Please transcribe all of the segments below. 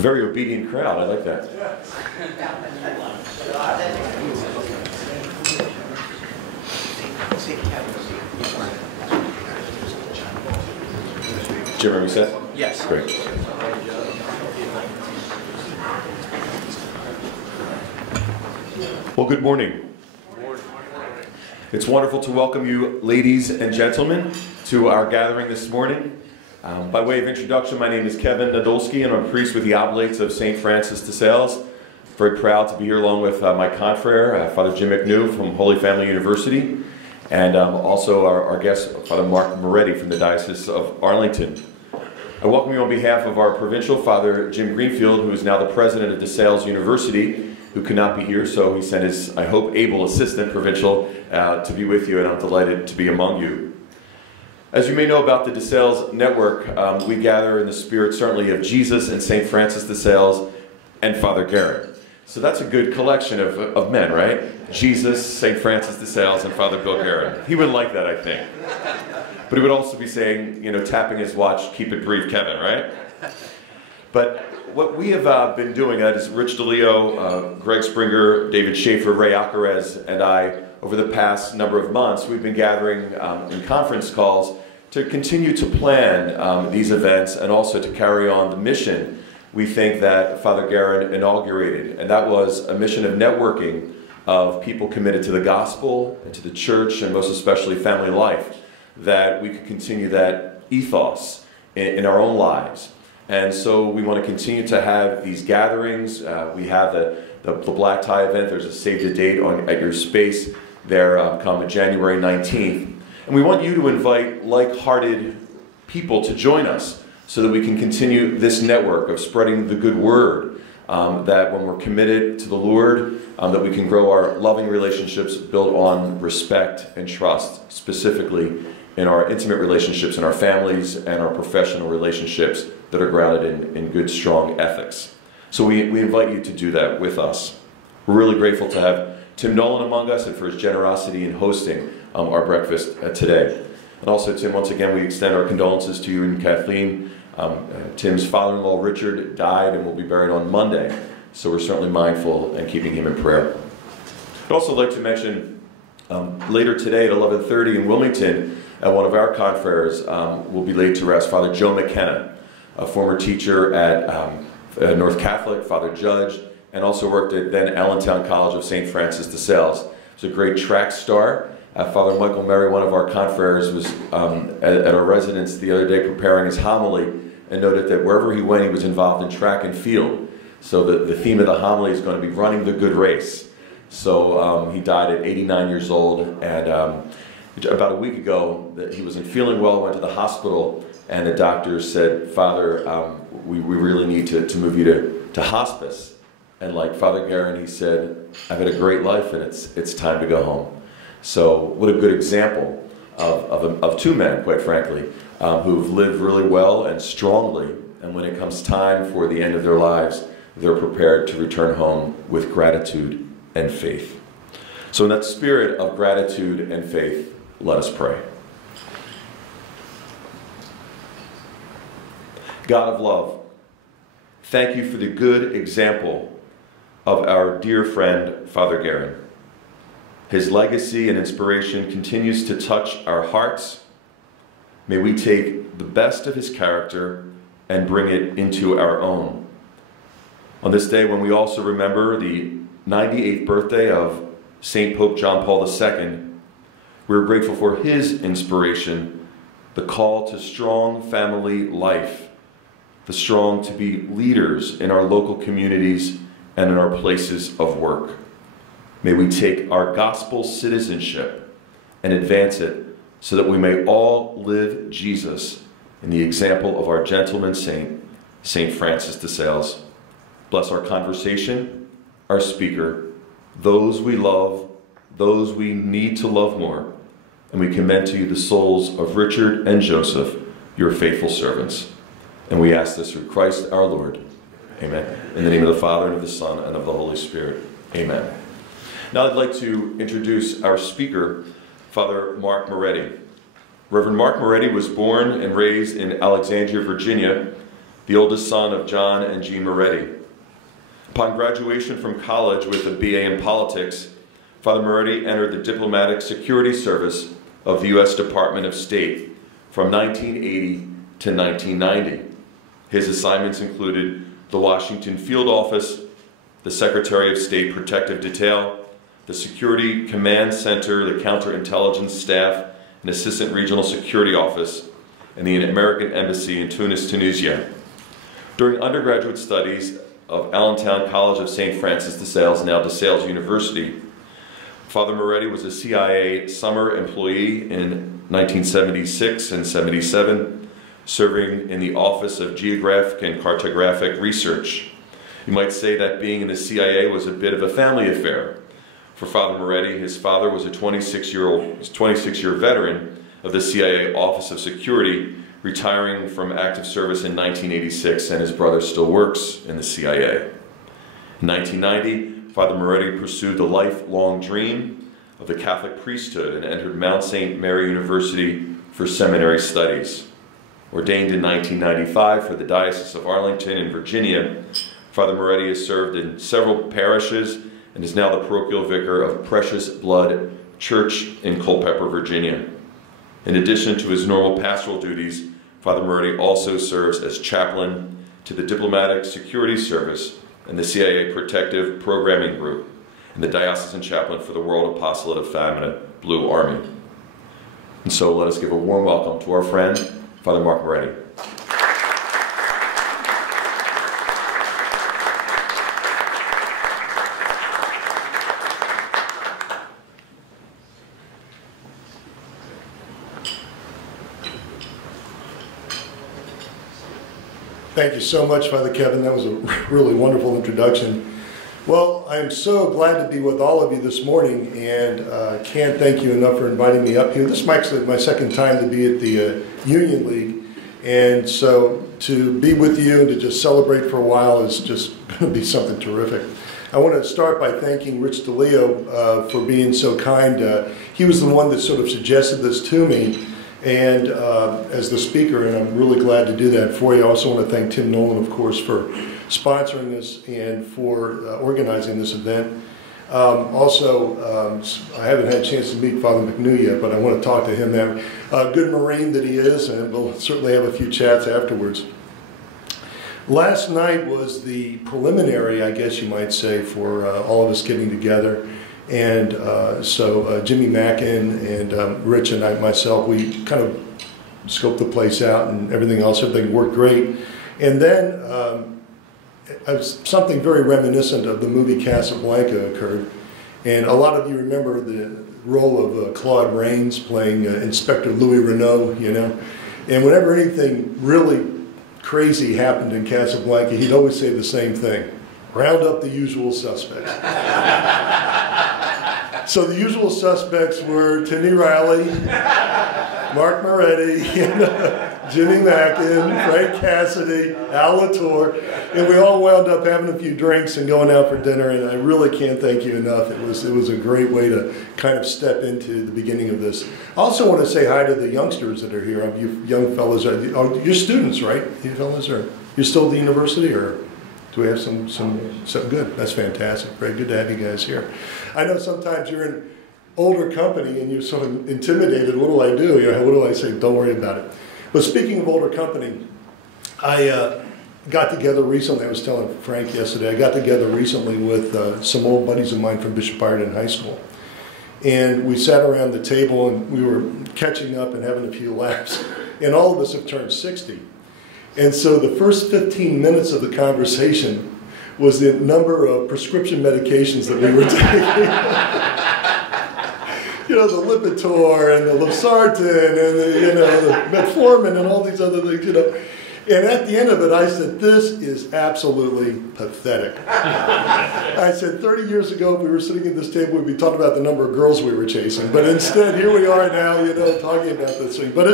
Very obedient crowd. I like that. Jim, are we set? Yes. Great. Well, good morning. It's wonderful to welcome you, ladies and gentlemen, to our gathering this morning. By way of introduction, my name is Kevin Nadolski, and I'm a priest with the Oblates of St. Francis de Sales. Very proud to be here along with my confrere, Father Jim McNew from Holy Family University, and also our guest, Father Mark Moretti from the Diocese of Arlington. I welcome you on behalf of our provincial, Father Jim Greenfield, who is now the president of de Sales University, who could not be here, so he sent his, I hope, able assistant provincial to be with you, and I'm delighted to be among you. As you may know about the de Sales network, we gather in the spirit certainly of Jesus and St. Francis de Sales and Father Guerin. So that's a good collection of men, right? Jesus, St. Francis de Sales, and Father Bill Guerin. He would like that, I think. But he would also be saying, you know, tapping his watch, keep it brief, Kevin, right? But what we have been doing, that is Rich DeLeo, Greg Springer, David Schaefer, Ray Alcarez, and I, over the past number of months, we've been gathering in conference calls to continue to plan these events and also to carry on the mission we think that Father Guerin inaugurated. And that was a mission of networking of people committed to the gospel and to the church and most especially family life, that we could continue that ethos in our own lives. And so we want to continue to have these gatherings. We have the black tie event. There's a save the date at your space there come January 19th. And we want you to invite like-hearted people to join us so that we can continue this network of spreading the good word, that when we're committed to the Lord, that we can grow our loving relationships built on respect and trust, specifically in our intimate relationships in our families and our professional relationships that are grounded in good, strong ethics. So we invite you to do that with us. We're really grateful to have Tim Nolan among us and for his generosity in hosting our breakfast today. And also, Tim, once again, we extend our condolences to you and Kathleen. Tim's father-in-law, Richard, died and will be buried on Monday. So we're certainly mindful and keeping him in prayer. I'd also like to mention later today at 11:30 in Wilmington, one of our confreres will be laid to rest, Father Joe McKenna, a former teacher at North Catholic, Father Judge, and also worked at then Allentown College of St. Francis de Sales. He was a great track star. Father Michael Murray, one of our confreres, was at our residence the other day preparing his homily and noted that wherever he went, he was involved in track and field. So the theme of the homily is going to be running the good race. So he died at 89 years old, and about a week ago, he wasn't feeling well, went to the hospital, and the doctors said, Father, we really need to move you to hospice. And like Father Guerin, he said, I've had a great life and it's time to go home. So what a good example of two men, quite frankly, who've lived really well and strongly, and when it comes time for the end of their lives, they're prepared to return home with gratitude and faith. So in that spirit of gratitude and faith, let us pray. God of love, thank you for the good example of our dear friend, Father Guerin. His legacy and inspiration continues to touch our hearts. May we take the best of his character and bring it into our own. On this day, when we also remember the 98th birthday of St. Pope John Paul II, we're grateful for his inspiration, the call to strong family life, the strong to be leaders in our local communities and in our places of work. May we take our gospel citizenship and advance it so that we may all live Jesus in the example of our gentleman saint, St. Francis de Sales. Bless our conversation, our speaker, those we love, those we need to love more, and we commend to you the souls of Richard and Joseph, your faithful servants. And we ask this through Christ our Lord. Amen. In the name of the Father, and of the Son, and of the Holy Spirit. Amen. Now I'd like to introduce our speaker, Father Mark Moretti. Reverend Mark Moretti was born and raised in Alexandria, Virginia, the oldest son of John and Jean Moretti. Upon graduation from college with a BA in politics, Father Moretti entered the Diplomatic Security Service of the U.S. Department of State from 1980 to 1990. His assignments included the Washington Field Office, the Secretary of State Protective Detail, the Security Command Center, the Counterintelligence Staff, and Assistant Regional Security Office, and the American Embassy in Tunis, Tunisia. During undergraduate studies of Allentown College of St. Francis de Sales, now DeSales University, Father Moretti was a CIA summer employee in 1976 and 77, serving in the Office of Geographic and Cartographic Research. You might say that being in the CIA was a bit of a family affair. For Father Moretti, his father was a 26-year veteran of the CIA Office of Security, retiring from active service in 1986, and his brother still works in the CIA. In 1990, Father Moretti pursued the lifelong dream of the Catholic priesthood and entered Mount St. Mary University for seminary studies. Ordained in 1995 for the Diocese of Arlington in Virginia, Father Moretti has served in several parishes and is now the parochial vicar of Precious Blood Church in Culpeper, Virginia. In addition to his normal pastoral duties, Father Moretti also serves as chaplain to the Diplomatic Security Service and the CIA Protective Programming Group, and the diocesan chaplain for the World Apostolate of Famine, Blue Army. And so let us give a warm welcome to our friend, Father Mark Moretti. Thank you so much, Father Kevin. That was a really wonderful introduction. Well, I'm so glad to be with all of you this morning, and can't thank you enough for inviting me up here. This is actually my second time to be at the Union League, and so to be with you and to just celebrate for a while is just going to be something terrific. I want to start by thanking Rich DeLeo for being so kind. He was the one that sort of suggested this to me, and as the speaker, and I'm really glad to do that for you. I also want to thank Tim Nolan, of course, for sponsoring this and for organizing this event. I haven't had a chance to meet Father McNew yet, but I want to talk to him now. Good Marine that he is, and we'll certainly have a few chats afterwards. Last night was the preliminary, I guess you might say, for all of us getting together. And so Jimmy Mackin and Rich and myself, we kind of scoped the place out and everything else. Everything worked great. And then something very reminiscent of the movie Casablanca occurred. And a lot of you remember the role of Claude Rains playing Inspector Louis Renault, you know. And whenever anything really crazy happened in Casablanca, he'd always say the same thing: round up the usual suspects. So the usual suspects were Timmy Riley, Mark Moretti, Jimmy Mackin, Frank Cassidy, Al Latour, and we all wound up having a few drinks and going out for dinner, and I really can't thank you enough. It was a great way to kind of step into the beginning of this. I also want to say hi to the youngsters that are here. You young fellas, you're students, right? You fellas, or you're still at the university, or do we have some good? That's fantastic. Very good to have you guys here. I know sometimes you're in older company and you're sort of intimidated. What do I do? You know, what do I say? Don't worry about it. But speaking of older company, I got together recently. I was telling Frank yesterday. I got together recently with some old buddies of mine from Bishop Ireton High School, and we sat around the table and we were catching up and having a few laughs. And all of us have turned 60. And so the first 15 minutes of the conversation was the number of prescription medications that we were taking. You know, the Lipitor and the Losartan and the Metformin and all these other things, you know. And at the end of it, I said, this is absolutely pathetic. I said, 30 years ago, if we were sitting at this table, we'd be talking about the number of girls we were chasing. But instead, here we are now, you know, talking about this thing. But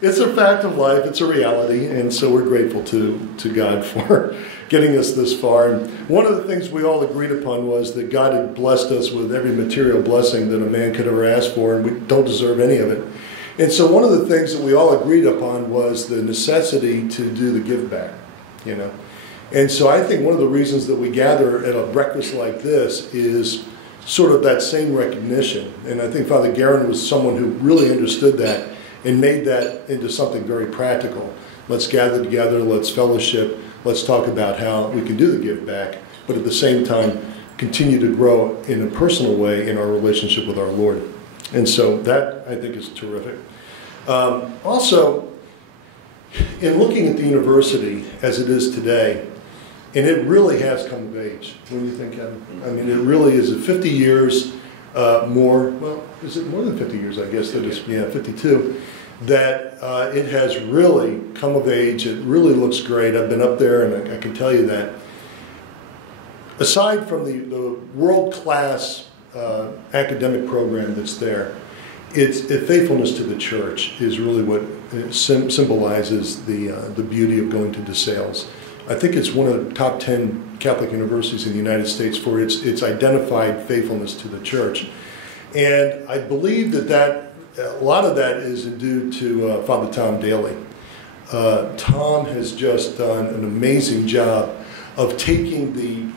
it's a fact of life. It's a reality. And so we're grateful to God for getting us this far. And one of the things we all agreed upon was that God had blessed us with every material blessing that a man could ever ask for, and we don't deserve any of it. And so one of the things that we all agreed upon was the necessity to do the give back. you know. And so I think one of the reasons that we gather at a breakfast like this is sort of that same recognition. And I think Father Guerin was someone who really understood that and made that into something very practical. Let's gather together, let's fellowship, let's talk about how we can do the give back, but at the same time continue to grow in a personal way in our relationship with our Lord. And so that, I think, is terrific. Also, in looking at the university as it is today, and it really has come of age. What do you think, Kevin? I mean, it really is. 50 years more, well, is it more than 50 years, I guess, that is, yeah, 52, that it has really come of age. It really looks great. I've been up there, and I can tell you that. Aside from the world-class academic program that's there, its faithfulness to the church is really what symbolizes the beauty of going to DeSales. I think it's one of the top 10 Catholic universities in the United States for its identified faithfulness to the church. And I believe that a lot of that is due to Father Tom Daly. Tom has just done an amazing job of taking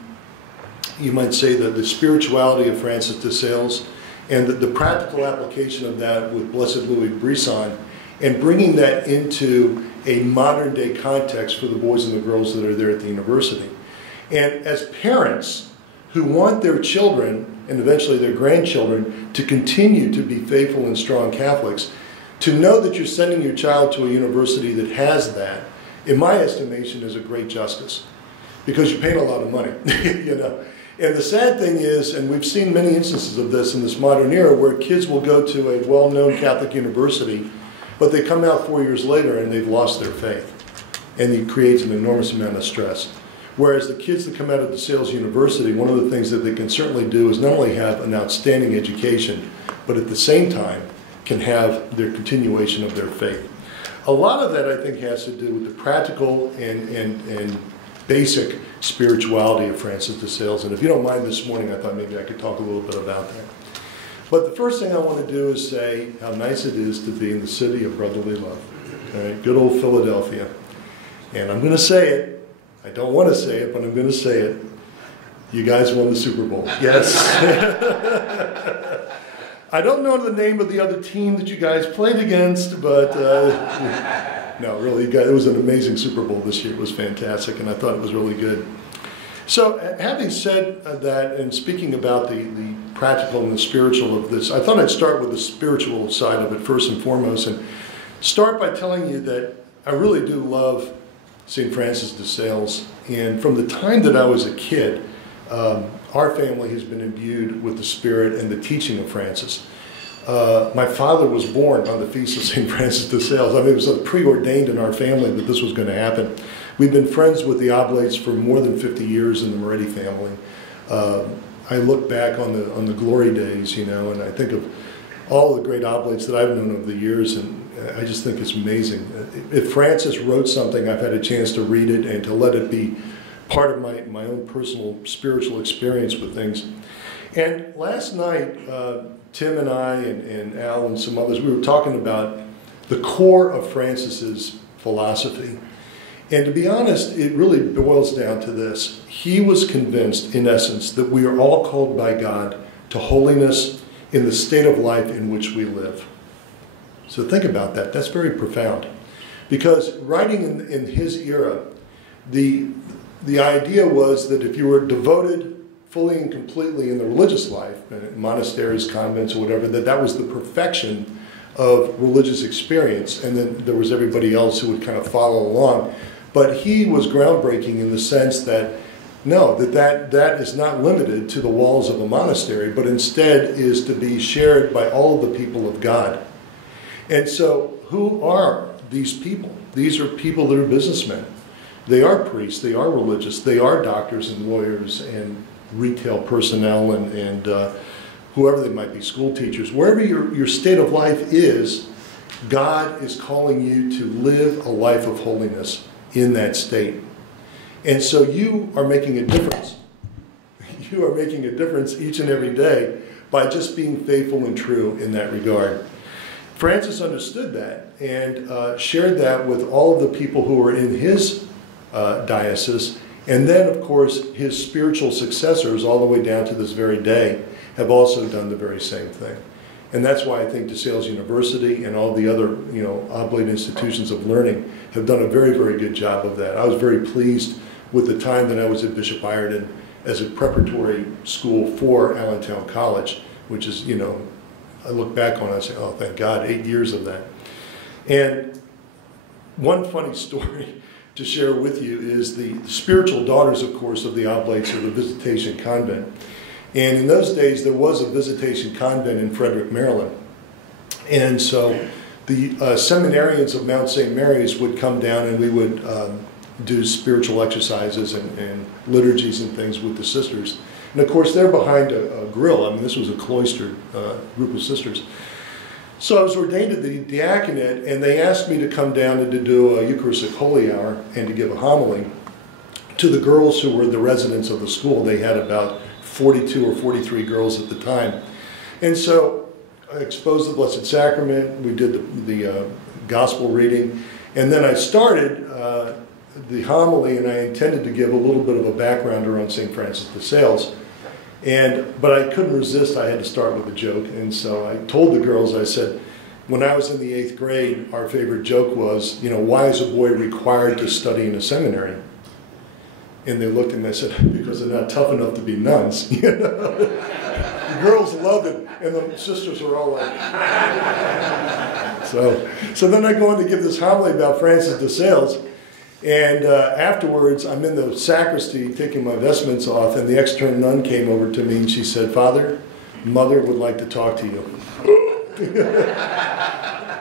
you might say, the spirituality of Francis de Sales and the practical application of that with Blessed Louis Brisson, and bringing that into a modern day context for the boys and the girls that are there at the university. And as parents who want their children, and eventually their grandchildren, to continue to be faithful and strong Catholics, to know that you're sending your child to a university that has that, in my estimation, is a great justice. Because you're paying a lot of money, you know. And the sad thing is, and we've seen many instances of this in this modern era, where kids will go to a well-known Catholic university, but they come out 4 years later and they've lost their faith. And it creates an enormous amount of stress. Whereas the kids that come out of DeSales University, one of the things that they can certainly do is not only have an outstanding education, but at the same time can have their continuation of their faith. A lot of that, I think, has to do with the practical and basic spirituality of Francis de Sales. And if you don't mind this morning, I thought maybe I could talk a little bit about that. But the first thing I want to do is say how nice it is to be in the city of brotherly love. Okay? Good old Philadelphia. And I'm going to say it. I don't want to say it, but I'm going to say it. You guys won the Super Bowl. Yes. I don't know the name of the other team that you guys played against, but no, really, it was an amazing Super Bowl this year. It was fantastic, and I thought it was really good. So having said that, and speaking about the practical and the spiritual of this, I thought I'd start with the spiritual side of it first and foremost, and start by telling you that I really do love St. Francis de Sales. And from the time that I was a kid, our family has been imbued with the spirit and the teaching of Francis. My father was born on the feast of St. Francis de Sales. I mean, it was preordained in our family that this was going to happen. We've been friends with the Oblates for more than 50 years in the Moretti family. I look back on the glory days, you know, and I think of all the great Oblates that I've known over the years, and I just think it's amazing. If Francis wrote something, I've had a chance to read it and to let it be part of my own personal spiritual experience with things. And last night, Tim and I and Al and some others, we were talking about the core of Francis's philosophy. And to be honest, it really boils down to this. He was convinced, in essence, that we are all called by God to holiness in the state of life in which we live. So think about that. That's very profound. Because writing in his era, the idea was that if you were devoted fully and completely in the religious life, monasteries, convents, or whatever, that was the perfection of religious experience, and then there was everybody else who would kind of follow along. But he was groundbreaking in the sense that, no, that is not limited to the walls of a monastery, but instead is to be shared by all of the people of God. And so who are these people? These are people that are businessmen. They are priests, they are religious, they are doctors and lawyers and retail personnel and whoever they might be, school teachers. Wherever your state of life is, God is calling you to live a life of holiness in that state. And so you are making a difference. You are making a difference each and every day by just being faithful and true in that regard. Francis understood that and shared that with all of the people who were in his diocese. And then, of course, his spiritual successors, all the way down to this very day, have also done the very same thing. And that's why I think DeSales University and all the other, Oblate institutions of learning have done a very, very good job of that. I was very pleased with the time that I was at Bishop Ireton as a preparatory school for Allentown College, which is, I look back on it and say, oh, thank God, 8 years of that. And one funny story to share with you is the spiritual daughters, of course, of the Oblates are the Visitation Convent. And in those days, there was a Visitation Convent in Frederick, Maryland. And so the seminarians of Mount St. Mary's would come down and we would do spiritual exercises and liturgies and things with the sisters. And of course, they're behind a grill. I mean, this was a cloistered group of sisters. So I was ordained to the diaconate, and they asked me to come down and to do a Eucharistic Holy Hour and to give a homily to the girls who were the residents of the school. They had about 42 or 43 girls at the time. And so I exposed the Blessed Sacrament, we did the gospel reading, and then I started the homily, and I intended to give a little bit of a background around St. Francis de Sales. But I couldn't resist, I had to start with a joke. And so I told the girls, I said, when I was in the 8th grade, our favorite joke was, why is a boy required to study in a seminary? And they looked at me and I said, because they're not tough enough to be nuns. The girls loved it, and the sisters were all like, so then I go on to give this homily about Francis de Sales. And afterwards, I'm in the sacristy taking my vestments off, and the extern nun came over to me and she said, Father, Mother would like to talk to you.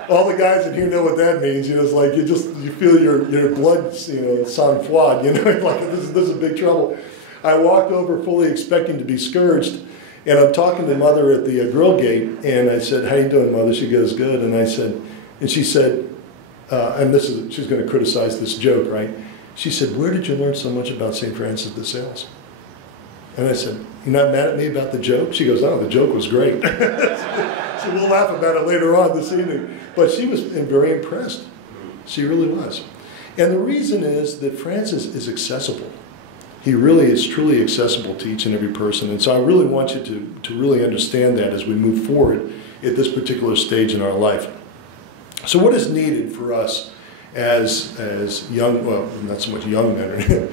All the guys in here know what that means. It's like you feel your blood, sang-froid, like this is in big trouble. I walked over fully expecting to be scourged, and I'm talking to Mother at the grill gate, and I said, how you doing, Mother? She goes, good. And she said, she's going to criticize this joke, right? She said, where did you learn so much about St. Francis de Sales? And I said, you're not mad at me about the joke? She goes, oh, the joke was great. So we'll laugh about it later on this evening. But she was very impressed. She really was. And the reason is that Francis is accessible. He really is truly accessible to each and every person. And so I really want you to really understand that as we move forward at this particular stage in our life. So what is needed for us as young, well, not so much young men,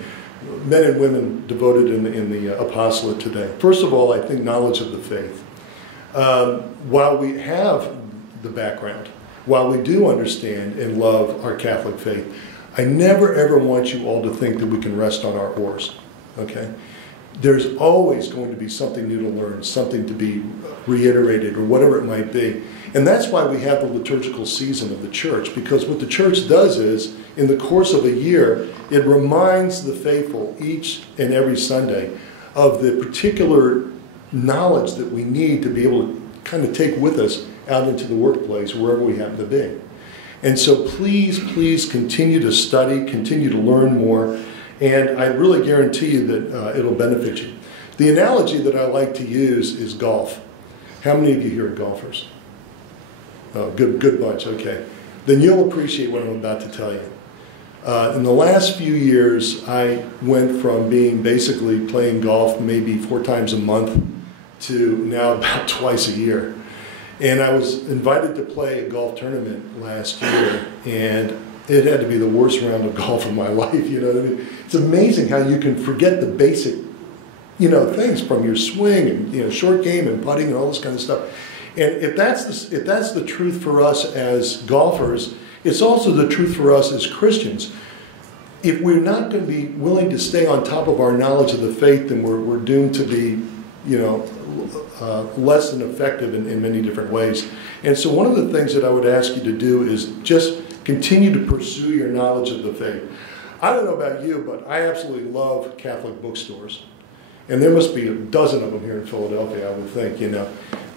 men and women devoted in the apostolate today? First of all, I think knowledge of the faith. While we have the background, while we do understand and love our Catholic faith, I never ever want you all to think that we can rest on our oars, okay? There's always going to be something new to learn, something to be reiterated, or whatever it might be. And that's why we have the liturgical season of the church, because what the church does is, in the course of a year, it reminds the faithful each and every Sunday of the particular knowledge that we need to be able to kind of take with us out into the workplace, wherever we happen to be. And so please, please continue to study, continue to learn more, and I really guarantee you that it'll benefit you. The analogy that I like to use is golf. How many of you here are golfers? Oh, good bunch, okay. Then you'll appreciate what I'm about to tell you. In the last few years, I went from being basically playing golf maybe 4 times a month to now about twice a year. And I was invited to play a golf tournament last year, and it had to be the worst round of golf of my life, I mean? It's amazing how you can forget the basic, things from your swing and, short game and putting and all this kind of stuff. And if that's the truth for us as golfers, it's also the truth for us as Christians. If we're not going to be willing to stay on top of our knowledge of the faith, then we're doomed to be, less than effective in many different ways. And so one of the things that I would ask you to do is just continue to pursue your knowledge of the faith. I don't know about you, but I absolutely love Catholic bookstores. And there must be a dozen of them here in Philadelphia, I would think,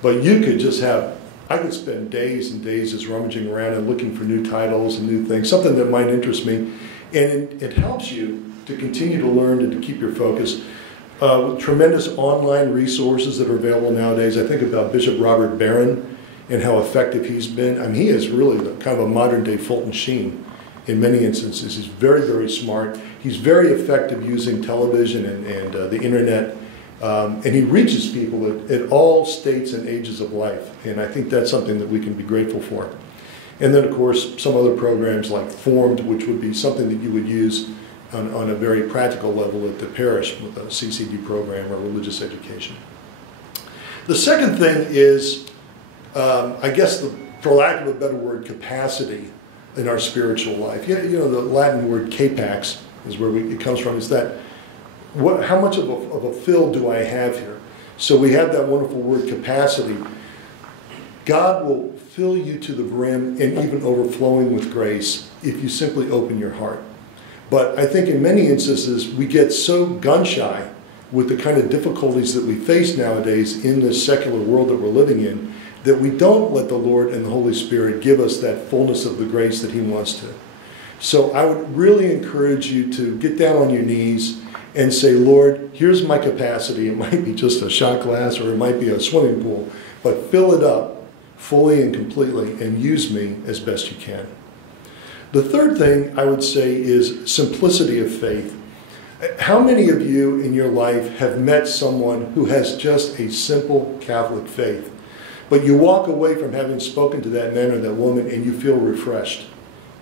But you could just I could spend days and days just rummaging around and looking for new titles and new things, something that might interest me. And it helps you to continue to learn and to keep your focus. With tremendous online resources that are available nowadays. I think about Bishop Robert Barron and how effective he's been. I mean, he is really kind of a modern-day Fulton Sheen. in many instances. He's very, very smart. He's very effective using television and the internet. And he reaches people at all states and ages of life. And I think that's something that we can be grateful for. And then, of course, some other programs like Formed, which would be something that you would use on a very practical level at the parish with a CCD program or religious education. The second thing is, I guess, for lack of a better word, capacity in our spiritual life. You know, the Latin word capax is where it comes from. Is that how much of a fill do I have here? So we have that wonderful word capacity. God will fill you to the brim and even overflowing with grace if you simply open your heart. But I think in many instances we get so gun-shy with the kind of difficulties that we face nowadays in this secular world that we're living in, that we don't let the Lord and the Holy Spirit give us that fullness of the grace that He wants to. So I would really encourage you to get down on your knees and say, Lord, here's my capacity. It might be just a shot glass or it might be a swimming pool, but fill it up fully and completely and use me as best you can. The third thing I would say is simplicity of faith. How many of you in your life have met someone who has just a simple Catholic faith, but you walk away from having spoken to that man or that woman and you feel refreshed?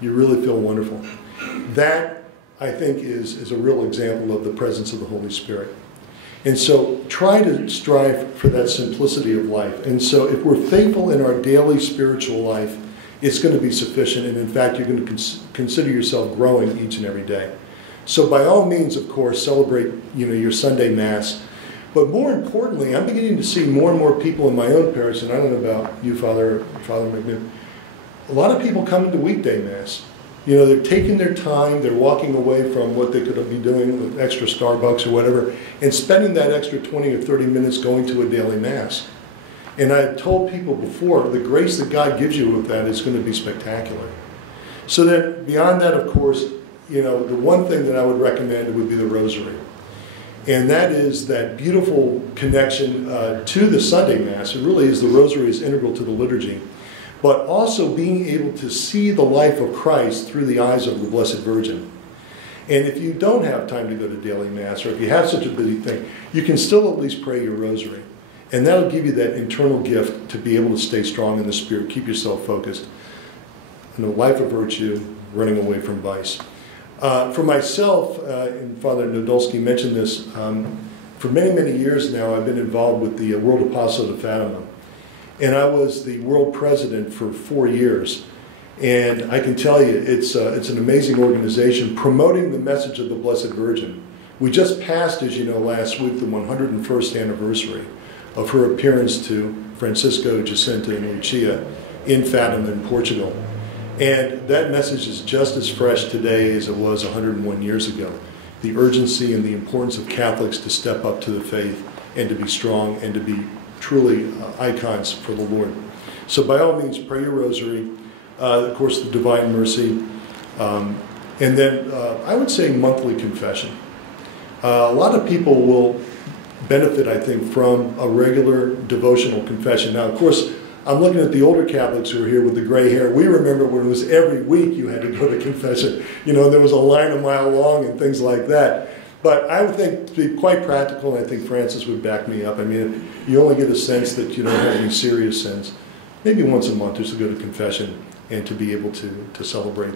You really feel wonderful. That, I think, is a real example of the presence of the Holy Spirit. And so try to strive for that simplicity of life. And so if we're faithful in our daily spiritual life, it's going to be sufficient. And in fact, you're going to consider yourself growing each and every day. So by all means, of course, celebrate, your Sunday Mass. But more importantly, I'm beginning to see more and more people in my own parish, and I don't know about you, Father McNeil, a lot of people come to weekday Mass. They're taking their time, they're walking away from what they could be doing with extra Starbucks or whatever, and spending that extra 20 or 30 minutes going to a daily Mass. And I've told people before, the grace that God gives you with that is going to be spectacular. So then, beyond that, of course, the one thing that I would recommend would be the Rosary. And that is that beautiful connection to the Sunday Mass. It really is, the Rosary is integral to the liturgy. But also being able to see the life of Christ through the eyes of the Blessed Virgin. And if you don't have time to go to daily Mass, or if you have such a busy thing, you can still at least pray your Rosary. And that'll give you that internal gift to be able to stay strong in the Spirit, keep yourself focused. And a life of virtue, running away from vice. For myself, and Father Nadolski mentioned this, for many, many years now I've been involved with the World Apostolate of Fatima. And I was the world president for 4 years. And I can tell you, it's an amazing organization promoting the message of the Blessed Virgin. We just passed, as you know, last week, the 101st anniversary of her appearance to Francisco, Jacinta, and Lucia in Fatima in Portugal. And that message is just as fresh today as it was 101 years ago. The urgency and the importance of Catholics to step up to the faith and to be strong and to be truly icons for the Lord. So by all means, pray your Rosary, of course the Divine Mercy, and then I would say monthly confession. A lot of people will benefit, I think, from a regular devotional confession. Now, of course, I'm looking at the older Catholics who are here with the gray hair. We remember when it was every week you had to go to confession. There was a line a mile long and things like that. But I would think, to be quite practical, and I think Francis would back me up, I mean, you only get a sense that you don't have any serious sins. Maybe once a month just to go to confession and to be able to celebrate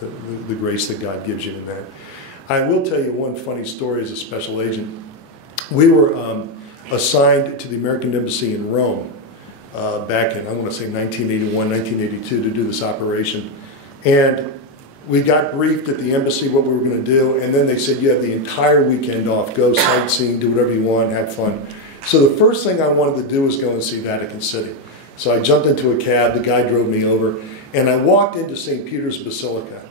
the grace that God gives you in that. I will tell you one funny story as a special agent. We were assigned to the American Embassy in Rome back in, I want to say 1981, 1982 to do this operation. And we got briefed at the embassy what we were going to do, and then they said, you have the entire weekend off. Go sightseeing, do whatever you want, have fun. So the first thing I wanted to do was go and see Vatican City. So I jumped into a cab, the guy drove me over, and I walked into St. Peter's Basilica.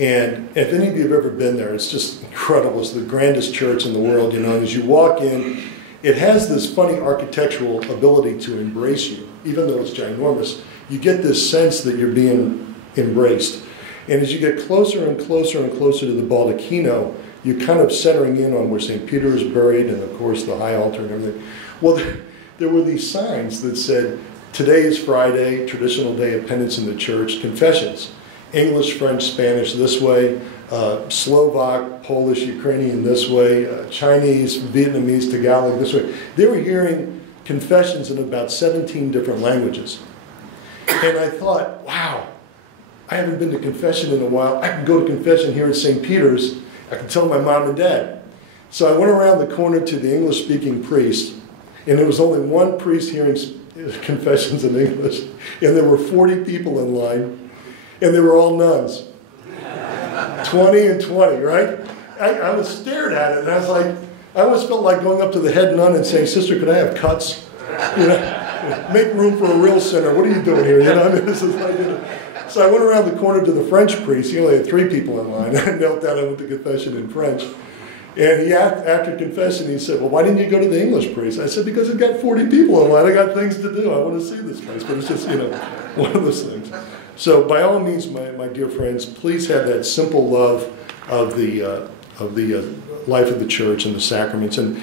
And if any of you have ever been there, it's just incredible. It's the grandest church in the world, As you walk in, it has this funny architectural ability to embrace you. Even though it's ginormous, you get this sense that you're being embraced. And as you get closer and closer and closer to the baldacchino, you're kind of centering in on where St. Peter is buried and, of course, the high altar and everything. Well, there were these signs that said, today is Friday, traditional day of penance in the church, confessions. English, French, Spanish this way, Slovak, Polish, Ukrainian this way, Chinese, Vietnamese, Tagalog this way. They were hearing confessions in about 17 different languages. And I thought, wow, I haven't been to confession in a while. I can go to confession here at St. Peter's. I can tell my mom and dad. So I went around the corner to the English-speaking priest, and there was only one priest hearing confessions in English, and there were 40 people in line, and they were all nuns. 20 and 20, right? I was stared at it, and I was like, I almost felt like going up to the head nun and saying, "Sister, could I have cuts? You know, make room for a real sinner. What are you doing here?" You know, I mean, this is like, you know. So I went around the corner to the French priest. He only had 3 people in line. I knelt down and went to confession in French. And he asked, after confession, he said, "Well, why didn't you go to the English priest?" I said, "Because I've got 40 people in line. I got things to do. I want to see this place." But it's just, you know, one of those things. So by all means, my dear friends, please have that simple love of the life of the church and the sacraments. And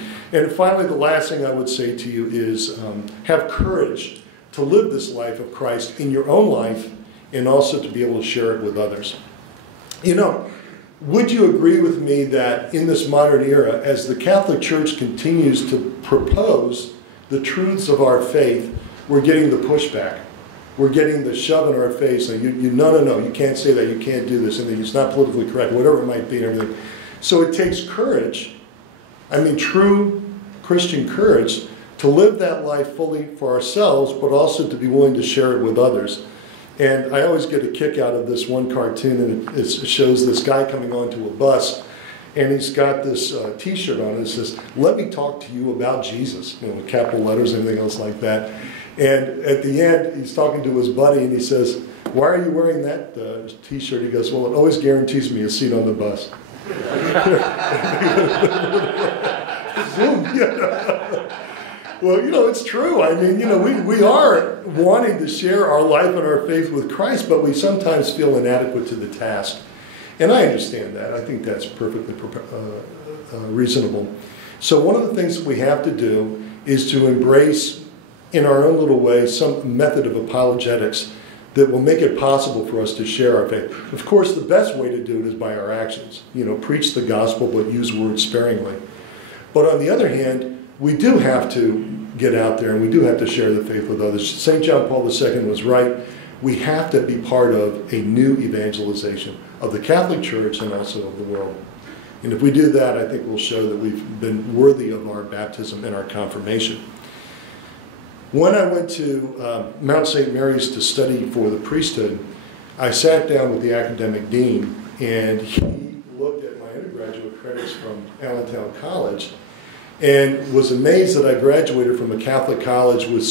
finally, the last thing I would say to you is have courage to live this life of Christ in your own life and also to be able to share it with others. You know, would you agree with me that in this modern era, as the Catholic Church continues to propose the truths of our faith, we're getting the pushback? We're getting the shove in our face, and no, you can't say that, you can't do this, and it's not politically correct, whatever it might be and everything. So it takes courage, I mean true Christian courage, to live that life fully for ourselves, but also to be willing to share it with others. And I always get a kick out of this one cartoon, and it shows this guy coming onto a bus, and he's got this T-shirt on, and it says, "Let me talk to you about Jesus," you know, with capital letters and everything else like that. And at the end, he's talking to his buddy, and he says, "Why are you wearing that T-shirt?" He goes, "Well, it always guarantees me a seat on the bus." Well, you know, it's true. I mean, you know, we are wanting to share our life and our faith with Christ, but we sometimes feel inadequate to the task. And I understand that. I think that's perfectly reasonable. So one of the things that we have to do is to embrace, in our own little way, some method of apologetics that will make it possible for us to share our faith. Of course, the best way to do it is by our actions. You know, preach the gospel, but use words sparingly. But on the other hand, we do have to get out there and we do have to share the faith with others. St. John Paul II was right. We have to be part of a new evangelization of the Catholic Church and also of the world. And if we do that, I think we'll show that we've been worthy of our baptism and our confirmation. When I went to Mount St. Mary's to study for the priesthood, I sat down with the academic dean, and he looked at my undergraduate credits from Allentown College and was amazed that I graduated from a Catholic college with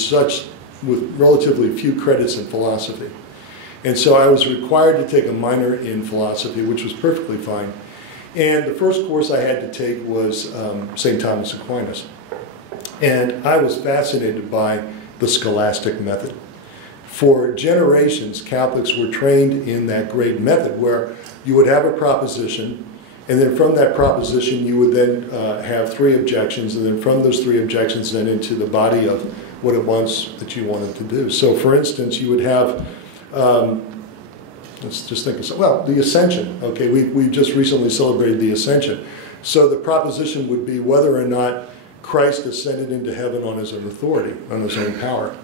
relatively few credits in philosophy. And so I was required to take a minor in philosophy, which was perfectly fine. And the first course I had to take was St. Thomas Aquinas. And I was fascinated by the scholastic method. For generations, Catholics were trained in that great method where you would have a proposition, and then from that proposition you would then have 3 objections, and then from those 3 objections then into the body of what it was that you wanted to do. So for instance, you would have, let's just think of, well, the Ascension. Okay, we just recently celebrated the Ascension. So the proposition would be whether or not Christ ascended into heaven on his own authority, on his own power.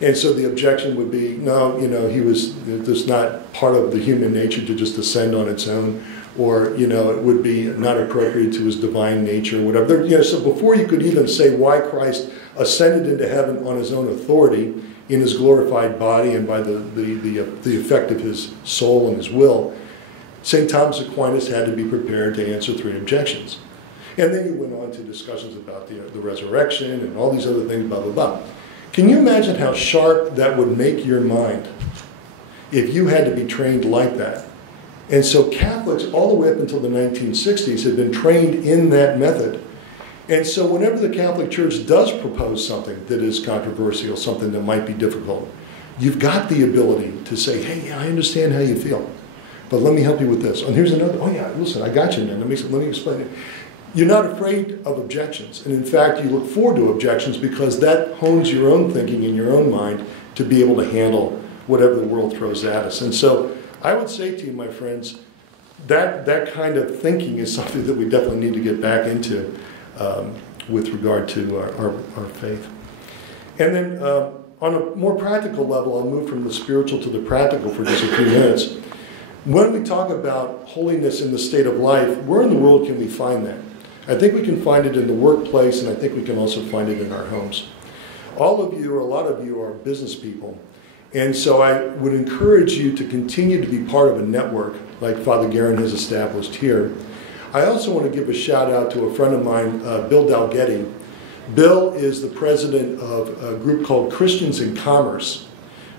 And so the objection would be, no, you know, it's not part of the human nature to just ascend on its own, or, you know, it would be not appropriate to his divine nature, or whatever. You know, so before you could even say why Christ ascended into heaven on his own authority in his glorified body and by the effect of his soul and his will, St. Thomas Aquinas had to be prepared to answer 3 objections. And then you went on to discussions about the resurrection and all these other things, blah, blah, blah. Can you imagine how sharp that would make your mind if you had to be trained like that? And so Catholics, all the way up until the 1960s, had been trained in that method. And so whenever the Catholic Church does propose something that is controversial, something that might be difficult, you've got the ability to say, hey, I understand how you feel, but let me help you with this. And here's another, oh yeah, listen, I got you, man. Let me explain it. You're not afraid of objections. And in fact, you look forward to objections because that hones your own thinking in your own mind to be able to handle whatever the world throws at us. And so I would say to you, my friends, that kind of thinking is something that we definitely need to get back into with regard to our faith. And then on a more practical level, I'll move from the spiritual to the practical for just a few minutes. When we talk about holiness in the state of life, where in the world can we find that? I think we can find it in the workplace, and I think we can also find it in our homes. All of you, or a lot of you, are business people. And so I would encourage you to continue to be part of a network like Father Guerin has established here. I also want to give a shout out to a friend of mine, Bill Dalgetty. Bill is the president of a group called Christians in Commerce,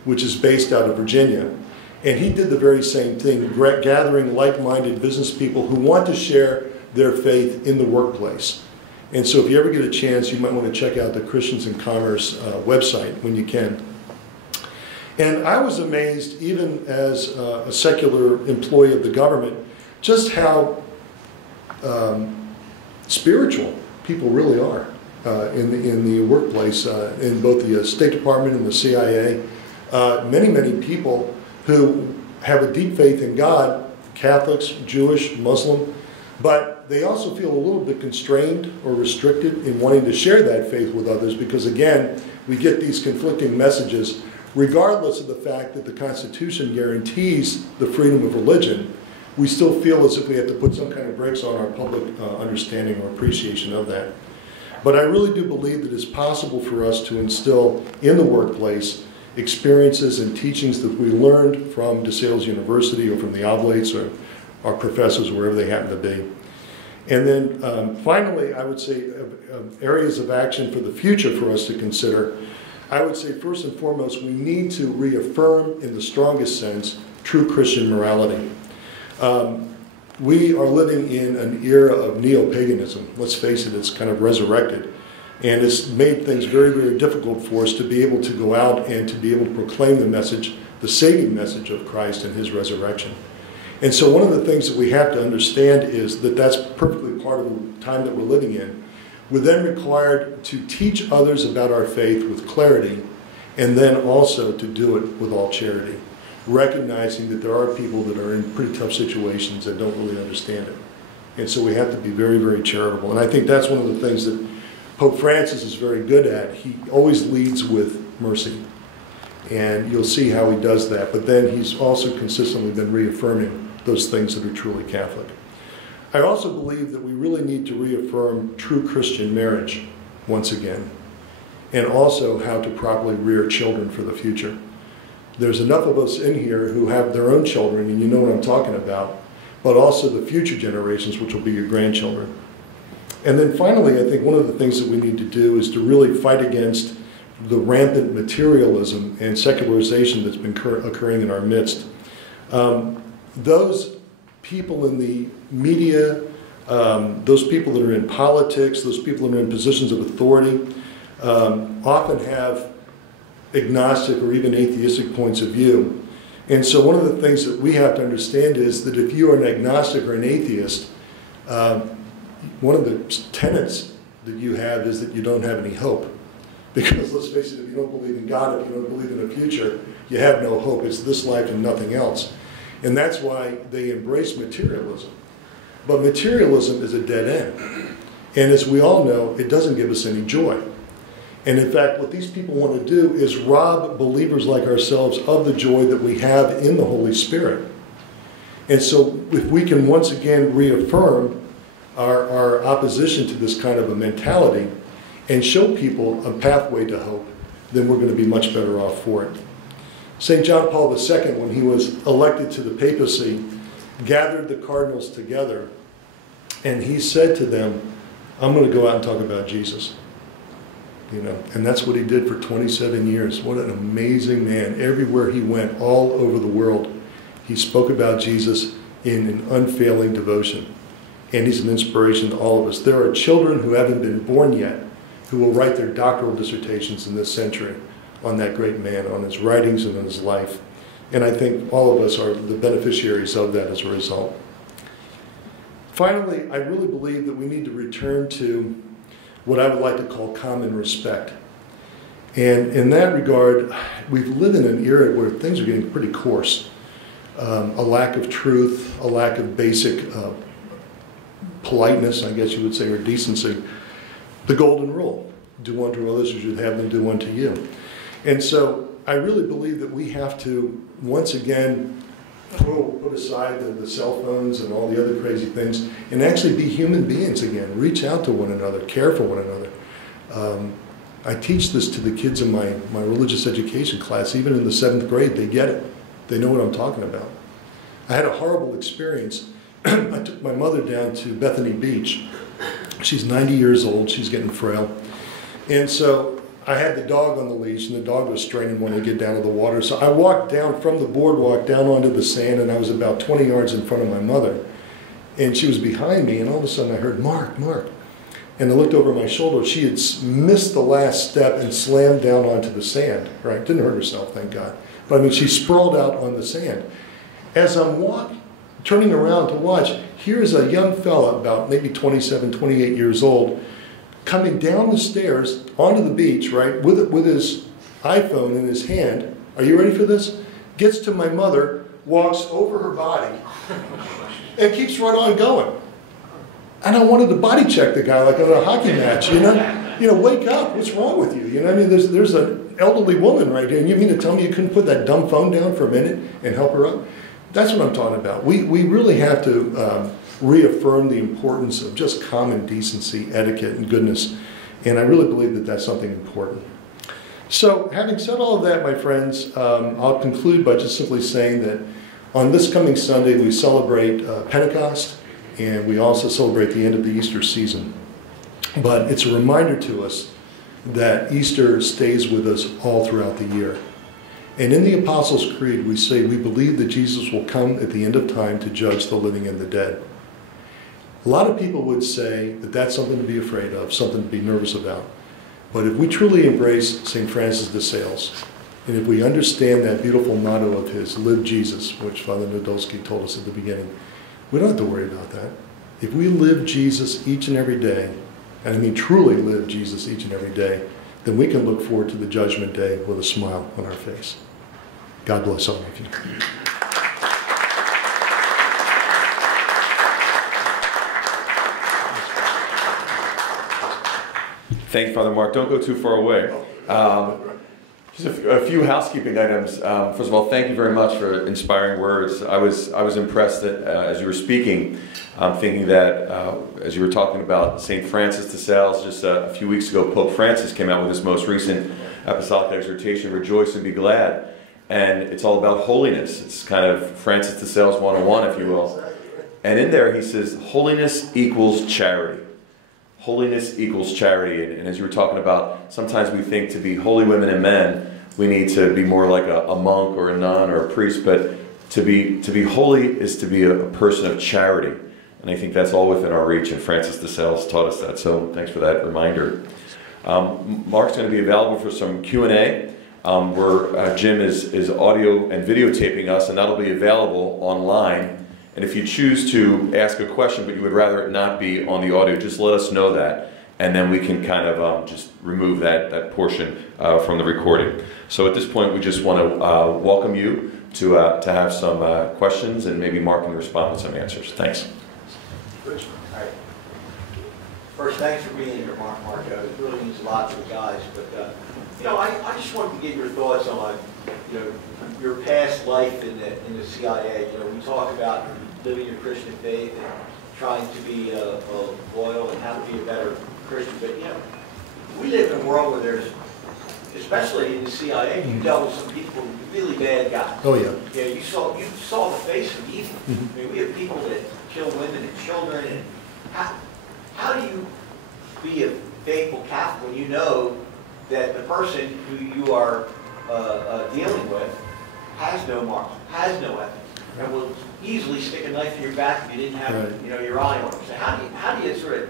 which is based out of Virginia. And he did the very same thing, gathering like-minded business people who want to share their faith in the workplace. And so if you ever get a chance, you might want to check out the Christians in Commerce website when you can. And I was amazed, even as a secular employee of the government, just how spiritual people really are in the workplace, in both the State Department and the CIA. Many people who have a deep faith in God, Catholics, Jewish, Muslim, but they also feel a little bit constrained or restricted in wanting to share that faith with others because, again, we get these conflicting messages regardless of the fact that the Constitution guarantees the freedom of religion. We still feel as if we have to put some kind of brakes on our public understanding or appreciation of that. But I really do believe that it's possible for us to instill in the workplace experiences and teachings that we learned from DeSales University or from the Oblates or our professors, wherever they happen to be. And then finally, I would say areas of action for the future for us to consider. I would say first and foremost, we need to reaffirm in the strongest sense true Christian morality. We are living in an era of neo-paganism. Let's face it, it's kind of resurrected. And it's made things very, very difficult for us to be able to go out and to be able to proclaim the message, the saving message of Christ and his resurrection. And so one of the things that we have to understand is that that's perfectly part of the time that we're living in. We're then required to teach others about our faith with clarity, and then also to do it with all charity, recognizing that there are people that are in pretty tough situations that don't really understand it. And so we have to be very, very charitable. And I think that's one of the things that Pope Francis is very good at. He always leads with mercy. And you'll see how he does that. But then he's also consistently been reaffirming those things that are truly Catholic. I also believe that we really need to reaffirm true Christian marriage once again, and also how to properly rear children for the future. There's enough of us in here who have their own children, and you know what I'm talking about, but also the future generations, which will be your grandchildren. And then finally, I think one of the things that we need to do is to really fight against the rampant materialism and secularization that's been occurring in our midst. Those people in the media, those people that are in politics, those people that are in positions of authority, often have agnostic or even atheistic points of view. And so one of the things that we have to understand is that if you are an agnostic or an atheist, one of the tenets that you have is that you don't have any hope. Because let's face it, if you don't believe in God, if you don't believe in a future, you have no hope. It's this life and nothing else. And that's why they embrace materialism. But materialism is a dead end. And as we all know, it doesn't give us any joy. And in fact, what these people want to do is rob believers like ourselves of the joy that we have in the Holy Spirit. And so if we can once again reaffirm our opposition to this kind of a mentality and show people a pathway to hope, then we're going to be much better off for it. St. John Paul II, when he was elected to the papacy, gathered the cardinals together, and he said to them, I'm going to go out and talk about Jesus. You know, and that's what he did for 27 years. What an amazing man. Everywhere he went, all over the world, he spoke about Jesus in an unfailing devotion. And he's an inspiration to all of us. There are children who haven't been born yet who will write their doctoral dissertations in this century on that great man, on his writings and on his life. And I think all of us are the beneficiaries of that as a result. Finally, I really believe that we need to return to what I would like to call common respect. And in that regard, we've lived in an era where things are getting pretty coarse. a lack of truth, a lack of basic politeness, I guess you would say, or decency. The golden rule, do unto others as you'd have them do unto you. And so I really believe that we have to, once again, put aside the cell phones and all the other crazy things and actually be human beings again. Reach out to one another, care for one another. I teach this to the kids in my religious education class. Even in the 7th grade, they get it. They know what I'm talking about. I had a horrible experience. I took my mother down to Bethany Beach. She's 90 years old. She's getting frail. And so I had the dog on the leash, and the dog was straining wanting to get down to the water. So I walked down from the boardwalk down onto the sand, and I was about 20 yards in front of my mother. And she was behind me, and all of a sudden I heard, "Mark, Mark." And I looked over my shoulder. She had missed the last step and slammed down onto the sand, right? Didn't hurt herself, thank God. But I mean, she sprawled out on the sand. As I'm turning around to watch, here's a young fella, about maybe 27, 28 years old, coming down the stairs onto the beach, right, with his iPhone in his hand. Are you ready for this? Gets to my mother, walks over her body, and keeps right on going. And I wanted to body check the guy like on a hockey match, you know? You know, wake up, what's wrong with you? You know, I mean, there's an elderly woman right here, and you mean to tell me you couldn't put that dumb phone down for a minute and help her up? That's what I'm talking about. We really have to reaffirm the importance of just common decency, etiquette, and goodness. And I really believe that that's something important. So having said all of that, my friends, I'll conclude by just simply saying that on this coming Sunday, we celebrate Pentecost, and we also celebrate the end of the Easter season. But it's a reminder to us that Easter stays with us all throughout the year. And in the Apostles' Creed, we say we believe that Jesus will come at the end of time to judge the living and the dead. A lot of people would say that that's something to be afraid of, something to be nervous about. But if we truly embrace St. Francis de Sales, and if we understand that beautiful motto of his, live Jesus, which Father Nadolski told us at the beginning, we don't have to worry about that. If we live Jesus each and every day, and I mean truly live Jesus each and every day, then we can look forward to the judgment day with a smile on our face. God bless all of you. Thank you, Father Mark. Don't go too far away. Just a few housekeeping items. First of all, thank you very much for inspiring words. I was impressed that as you were speaking, thinking that as you were talking about St. Francis de Sales, just a few weeks ago, Pope Francis came out with his most recent apostolic exhortation, Rejoice and Be Glad. And it's all about holiness. It's kind of Francis de Sales 101, if you will. And in there he says, holiness equals charity. Holiness equals charity. And as you were talking about, sometimes we think to be holy women and men, we need to be more like a monk or a nun or a priest. But to be holy is to be a person of charity. And I think that's all within our reach. And Francis de Sales taught us that. So thanks for that reminder. Mark's going to be available for some Q&A. Where Jim is audio and videotaping us, and that'll be available online. And if you choose to ask a question, but you would rather it not be on the audio, just let us know that, and then we can kind of just remove that portion from the recording. So at this point, we just want to welcome you to have some questions, and maybe Mark can respond with some answers. Thanks. Rich, right. First, thanks for being here, Marco. It really means a lot to the guys, but you know, I just wanted to get your thoughts on, you know, your past life in the CIA. You know, we talk about living your Christian faith and trying to be loyal and how to be a better Christian. But you know, we live in a world where there's, especially in the CIA, you dealt with some people, really bad guys. Oh yeah. Yeah, you saw the face of evil. I mean, we have people that kill women and children. And how do you be a faithful Catholic when you know that the person who you are dealing with has no morals, has no ethics, and will easily stick a knife in your back if you didn't have, right, you know, your eye on him? So how do you sort of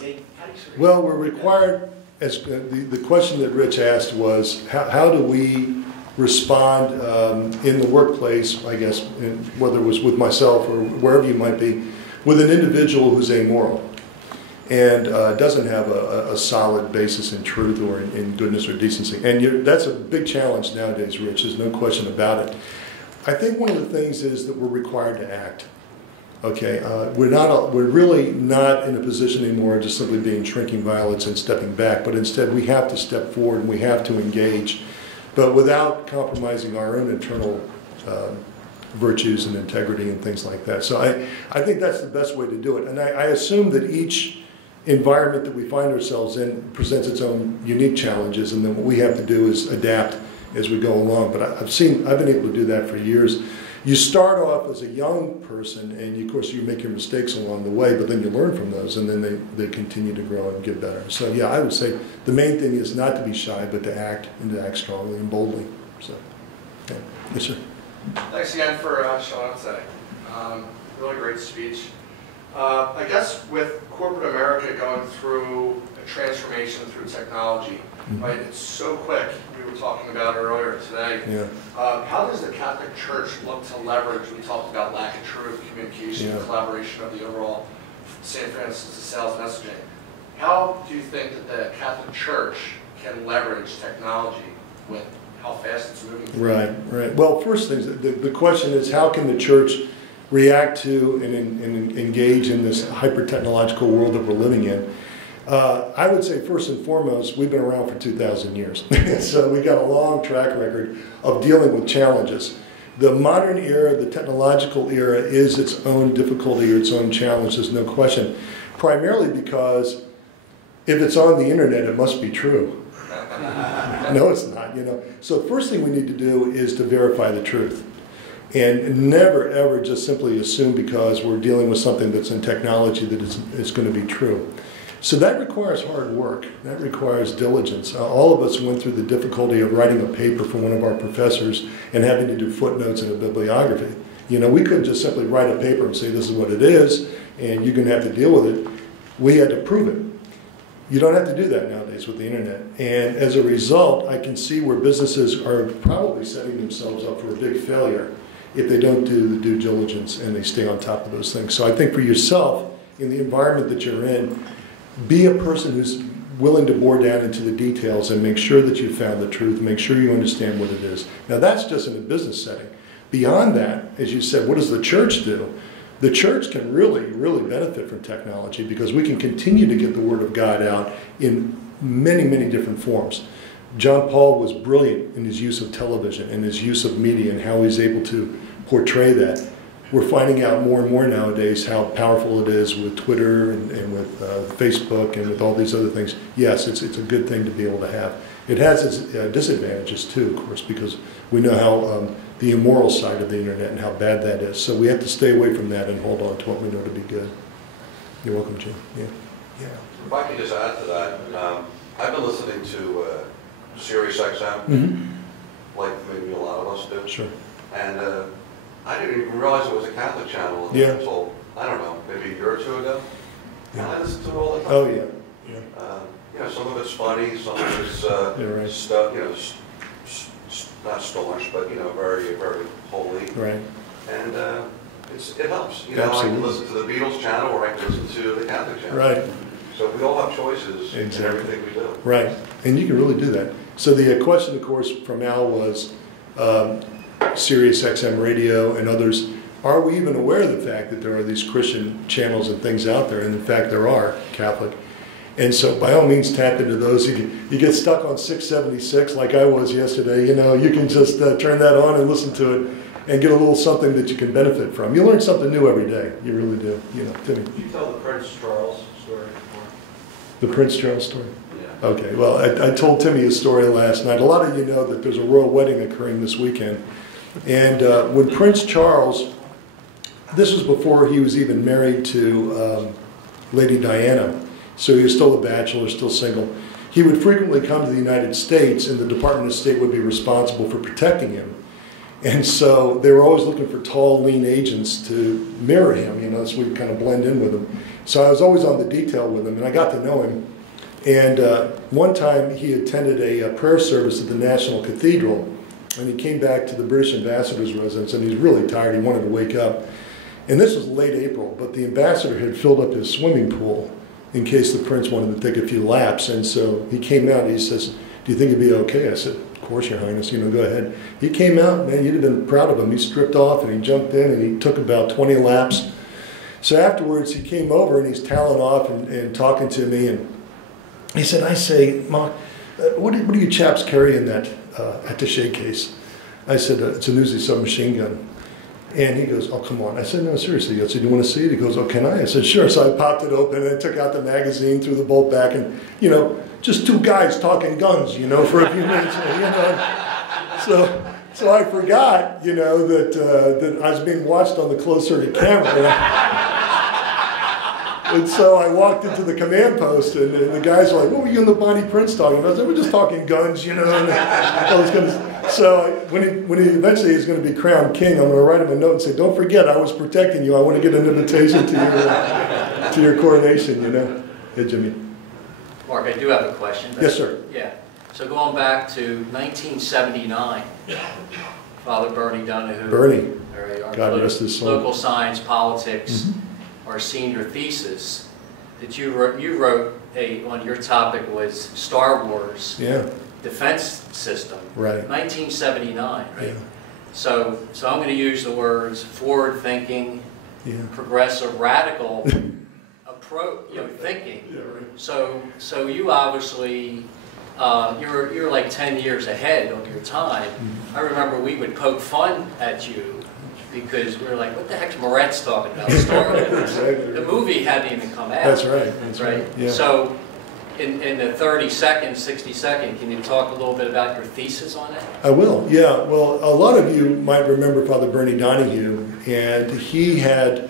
make? Well, we're required. As the question that Rich asked was, how do we respond in the workplace? I guess whether it was with myself or wherever you might be, with an individual who's amoral and doesn't have a solid basis in truth or in goodness or decency. And that's a big challenge nowadays, Rich. There's no question about it. I think one of the things is that we're required to act. Okay, we're really not in a position anymore of just simply being shrinking violets and stepping back, but instead we have to step forward and we have to engage, but without compromising our own internal virtues and integrity and things like that. So I think that's the best way to do it. And I assume that each environment that we find ourselves in presents its own unique challenges, and then what we have to do is adapt as we go along. But I've been able to do that for years. You start off as a young person, and of course you make your mistakes along the way, but then you learn from those, and then they continue to grow and get better. So yeah, I would say the main thing is not to be shy, but to act, and to act strongly and boldly. So, yeah. Yes, sir. Thanks again for showing up today. Really great speech. I guess with corporate America going through a transformation through technology, right? It's so quick. We were talking about it earlier today. Yeah. How does the Catholic Church look to leverage? We talked about lack of truth, communication, collaboration of the overall St. Francis de Sales messaging. How do you think that the Catholic Church can leverage technology with how fast it's moving? Right. Well, first things, the question is, how can the church react to and engage in this hyper-technological world that we're living in? I would say first and foremost, we've been around for 2,000 years. So we've got a long track record of dealing with challenges. The modern era, the technological era, is its own difficulty or its own challenge, there's no question. Primarily because if it's on the internet, it must be true. No, it's not, you know. So the first thing we need to do is to verify the truth. And never, ever just simply assume because we're dealing with something that's in technology that it's going to be true. So that requires hard work. That requires diligence. All of us went through the difficulty of writing a paper for one of our professors and having to do footnotes in a bibliography. You know, we couldn't just simply write a paper and say this is what it is and you're going to have to deal with it. We had to prove it. You don't have to do that nowadays with the internet. And as a result, I can see where businesses are probably setting themselves up for a big failure if they don't do the due diligence and they stay on top of those things. So I think for yourself, in the environment that you're in, be a person who's willing to bore down into the details and make sure that you found the truth, make sure you understand what it is. Now that's just in a business setting. Beyond that, as you said, what does the church do? The church can really, really benefit from technology because we can continue to get the Word of God out in many, many different forms. John Paul was brilliant in his use of television and his use of media and how he's able to portray that. We're finding out more and more nowadays how powerful it is with Twitter and with Facebook and with all these other things. Yes, it's a good thing to be able to have. It has its disadvantages too, of course, because we know how the immoral side of the internet and how bad that is. So we have to stay away from that and hold on to what we know to be good. You're welcome, Jim. Yeah. If I can just add to that, I've been listening to Sirius XM, like maybe a lot of us do. Sure. And I didn't even realize it was a Catholic channel until, I don't know, maybe a year or two ago. And I listen to it all the time. Oh, yeah. You know, some of it's funny, some of it's stuff, you know, not staunch, but, you know, very, very holy. Right. And it helps. You know, Absolutely. I can listen to the Beatles channel or I can listen to the Catholic channel. Right. So we all have choices in everything we do. Right. And you can really do that. So the question, of course, from Al was Sirius XM radio and others, are we even aware of the fact that there are these Christian channels and things out there? And in fact, there are, Catholic. And so by all means, tap into those. You get stuck on 676 like I was yesterday. You know, you can just turn that on and listen to it and get a little something that you can benefit from. You learn something new every day. You really do. You know, Timmy. Did you tell the Prince Charles story before? The Prince Charles story? Yeah. Okay, well, I told Timmy his story last night. A lot of you know that there's a royal wedding occurring this weekend. And when Prince Charles, this was before he was even married to Lady Diana, so he was still a bachelor, still single. He would frequently come to the United States and the Department of State would be responsible for protecting him. And so they were always looking for tall, lean agents to mirror him, you know, so we'd kind of blend in with him. So I was always on the detail with him and I got to know him. And one time he attended a prayer service at the National Cathedral and he came back to the British ambassador's residence and he was really tired, he wanted to wake up. And this was late April, but the ambassador had filled up his swimming pool in case the prince wanted to take a few laps. And so he came out and he says, do you think it'd be okay? I said, of course, Your Highness, go ahead. He came out, man, you'd have been proud of him. He stripped off and he jumped in and he took about 20 laps. So afterwards, he came over and he's toweling off and talking to me. And he said, I say, Mark, what do you chaps carry in that attaché case? I said, it's a Uzi submachine gun. And he goes, oh, come on. I said, no, seriously. I said, you want to see it? He goes, oh, can I? I said, sure. So I popped it open and I took out the magazine, threw the bolt back, and, just two guys talking guns, for a few minutes. So I forgot, that I was being watched on the closed circuit camera. And so I walked into the command post, and the guys were like, what were you and the Bonnie Prince talking about? I said, we're just talking guns, And so when he eventually is going to be crowned king, I'm going to write him a note and say, don't forget, I was protecting you. I want to get an invitation to your coronation, Hey, Jimmy. Mark, I do have a question. Yes, sir. Yeah. So going back to 1979, Father Bernie Donahue. Bernie. Our God rest his soul. Local science, politics, our senior thesis that you wrote on your topic was Star Wars. Yeah. Defense system. Right. 1979, right? Yeah. So I'm going to use the words forward-thinking, progressive, radical approach, thinking. Yeah, right. So you obviously you're like 10 years ahead of your time. I remember we would poke fun at you because we were like, what the heck's Moretz talking about? Star Wars. Exactly. The movie hadn't even come out. That's right. That's right. Yeah. So in the 30 seconds, 60 seconds, can you talk a little bit about your thesis on it? I will, yeah. Well, a lot of you might remember Father Bernie Donahue, and he had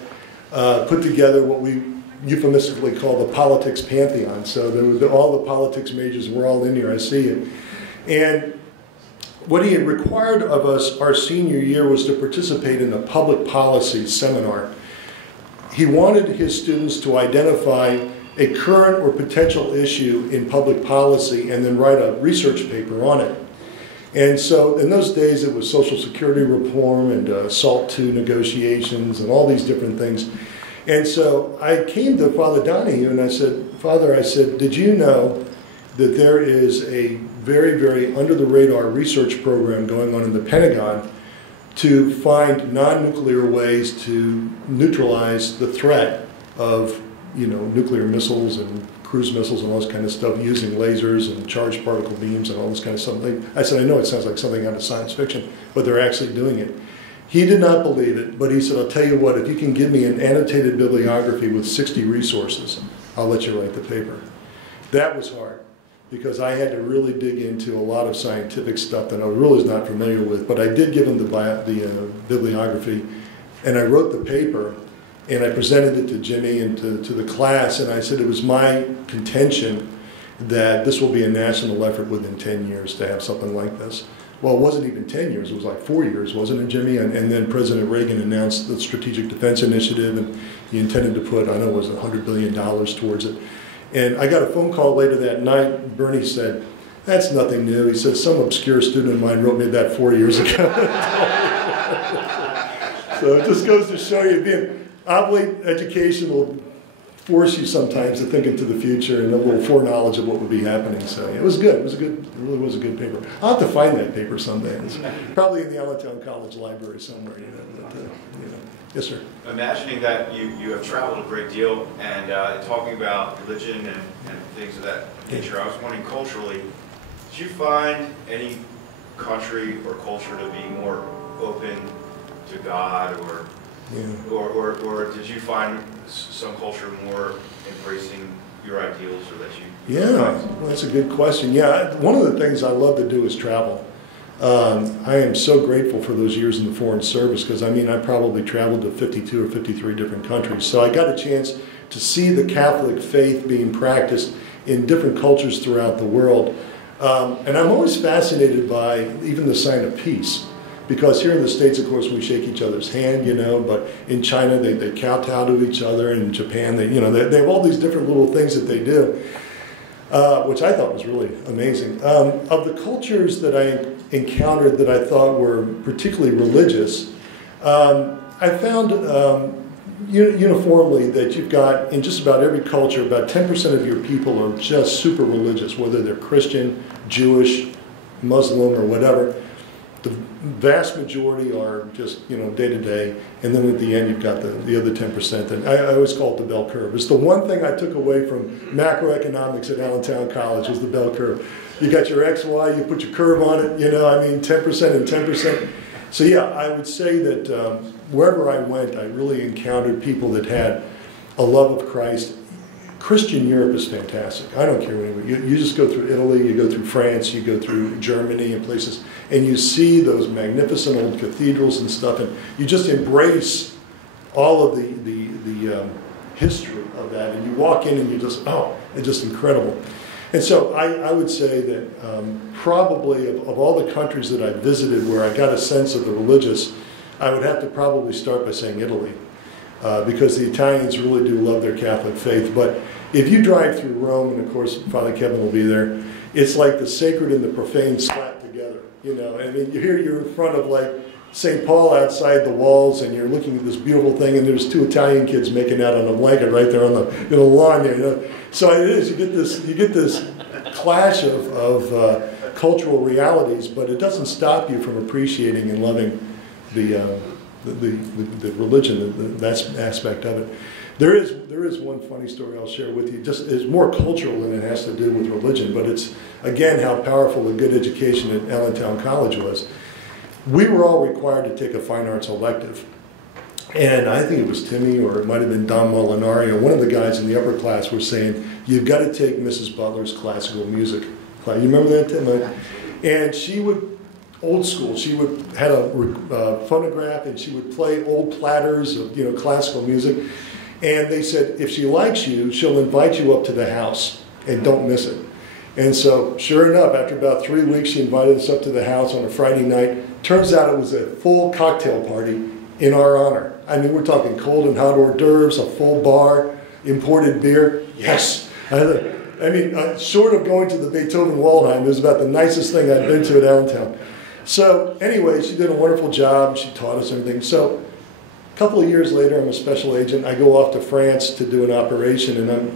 put together what we euphemistically call the politics pantheon. So there was all the politics majors were all in here, I see it. And what he had required of us our senior year was to participate in a public policy seminar. He wanted his students to identify a current or potential issue in public policy and then write a research paper on it. And so in those days it was Social Security reform and SALT II negotiations and all these different things. And so I came to Father Donahue and I said, Father, I said, did you know that there is a very, very under-the-radar research program going on in the Pentagon to find non-nuclear ways to neutralize the threat of, nuclear missiles and cruise missiles and all this kind of stuff using lasers and charged particle beams and all this kind of stuff. I said, I know it sounds like something out of science fiction, but they're actually doing it. He did not believe it, but he said, I'll tell you what, if you can give me an annotated bibliography with 60 resources, I'll let you write the paper. That was hard, because I had to really dig into a lot of scientific stuff that I really was not familiar with, but I did give him the bibliography, and I wrote the paper, and I presented it to Jimmy and to the class, and I said it was my contention that this will be a national effort within 10 years to have something like this. Well, it wasn't even 10 years, it was like 4 years, wasn't it, Jimmy? And then President Reagan announced the Strategic Defense Initiative, and he intended to put, I know it was $100 billion towards it. And I got a phone call later that night. Bernie said, that's nothing new. He said, some obscure student of mine wrote me that 4 years ago. So it just goes to show you, being oblate education will force you sometimes to think into the future and a little foreknowledge of what would be happening. So yeah, it was good. It really was a good paper. I'll have to find that paper someday. It's probably in the Allentown College library somewhere. Yes, sir. Imagining that you have traveled a great deal and talking about religion and things of that nature, I was wondering culturally, did you find any country or culture to be more open to God, or did you find some culture more embracing your ideals, or that you? Yeah, well, that's a good question. Yeah, one of the things I love to do is travel. I am so grateful for those years in the Foreign Service, because I probably traveled to 52 or 53 different countries. So I got a chance to see the Catholic faith being practiced in different cultures throughout the world. And I'm always fascinated by even the sign of peace. Because here in the States, of course, we shake each other's hand, but in China, they kowtow to each other. In Japan, they have all these different little things that they do, which I thought was really amazing. Of the cultures that I encountered that I thought were particularly religious, I found uniformly that you've got in just about every culture, about 10% of your people are just super religious, whether they're Christian, Jewish, Muslim, or whatever. The vast majority are just, day to day, and then at the end you've got the other 10%. And I always call it the bell curve. It's the one thing I took away from macroeconomics at Allentown College was the bell curve. You got your X, Y, you put your curve on it, 10% and 10%. So yeah, I would say that wherever I went, I really encountered people that had a love of Christ. Christian Europe is fantastic. I don't care where you just go through Italy, you go through France, you go through Germany and places, and you see those magnificent old cathedrals and stuff, and you just embrace all of the history of that, and you walk in and you just, it's just incredible. And so I would say that probably of all the countries that I visited where I got a sense of the religious, I would have to probably start by saying Italy. Because the Italians really do love their Catholic faith. But if you drive through Rome, and of course Father Kevin will be there, it's like the sacred and the profane slapped together. You're in front of like St. Paul outside the walls, and you're looking at this beautiful thing, and there's two Italian kids making out on a blanket right there on the lawn there. So it is. You get this clash of cultural realities, but it doesn't stop you from appreciating and loving the religion, that aspect of it. There is one funny story I'll share with you. Just it's more cultural than it has to do with religion, but it's again how powerful a good education at Allentown College was. We were all required to take a fine arts elective, and I think it was Timmy or it might have been Don Molinari or one of the guys in the upper class were saying, "You've got to take Mrs. Butler's classical music class." You remember that, Tim? And she would. Old school. She had a phonograph, and she would play old platters of classical music. And they said if she likes you, she'll invite you up to the house, and don't miss it. And so, sure enough, after about 3 weeks, she invited us up to the house on a Friday night. Turns out it was a full cocktail party in our honor. I mean, we're talking cold and hot hors d'oeuvres, a full bar, imported beer. Yes. Short of going to the Beethoven Waldheim, it was about the nicest thing I'd been to at Allentown. So anyway, she did a wonderful job. She taught us everything. So a couple of years later, I'm a special agent. I go off to France to do an operation, and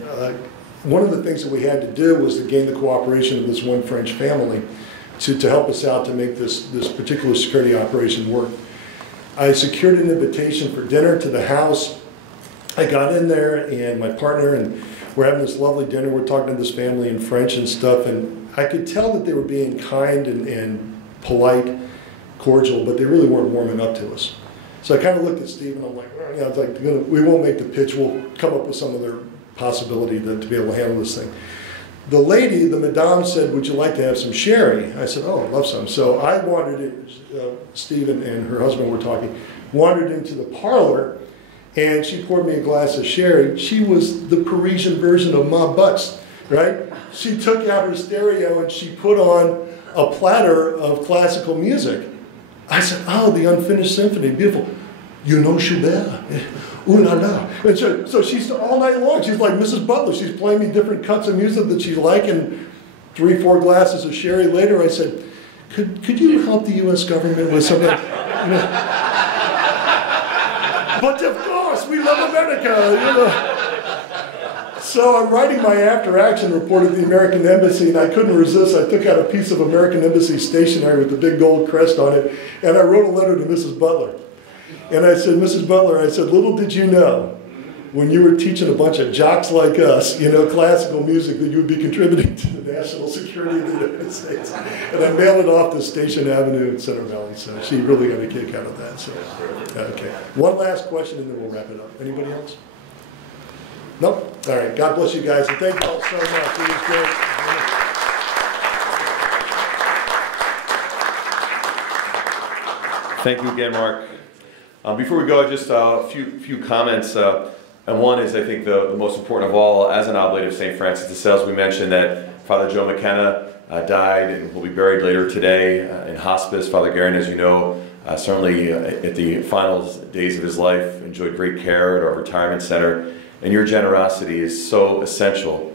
one of the things that we had to do was to gain the cooperation of this one French family to help us out to make this particular security operation work. I secured an invitation for dinner to the house. I got in there, and my partner, and we're having this lovely dinner. We're talking to this family in French and stuff, and I could tell that they were being kind and polite, cordial, but they really weren't warming up to us. So I kind of looked at Steve, and I'm like, we won't make the pitch. We'll come up with some other possibility to be able to handle this thing. The lady, the madame, said, "Would you like to have some sherry?" I said, "Oh, I'd love some." So I wandered in, Steve and her husband were talking, wandered into the parlor, and she poured me a glass of sherry. She was the Parisian version of Ma Butts, right? She took out her stereo and she put on a platter of classical music. I said, "Oh, the Unfinished Symphony, beautiful. You know Schubert? Ooh la la." And so she's all night long. She's like Mrs. Butler. She's playing me different cuts of music that she likes, and 3-4 glasses of sherry later, I said, "Could you help the U.S. government with something?" But of course, we love America, So I'm writing my after-action report at the American Embassy, and I couldn't resist. I took out a piece of American Embassy stationery with the big gold crest on it, and I wrote a letter to Mrs. Butler. And I said, "Mrs. Butler," I said, "little did you know, when you were teaching a bunch of jocks like us, classical music, that you would be contributing to the national security of the United States." And I mailed it off to Station Avenue in Center Valley, so she really got a kick out of that. So, okay. One last question, and then we'll wrap it up. Anybody else? Nope? All right. God bless you guys, and thank you all so much. It was great. Thank you again, Mark. Before we go, just a few comments. And one is, I think, the most important of all, as an oblate of St. Francis de Sales, we mentioned that Father Joe McKenna died and will be buried later today in hospice. Father Guerin, as you know, certainly at the final days of his life, enjoyed great care at our retirement center. And your generosity is so essential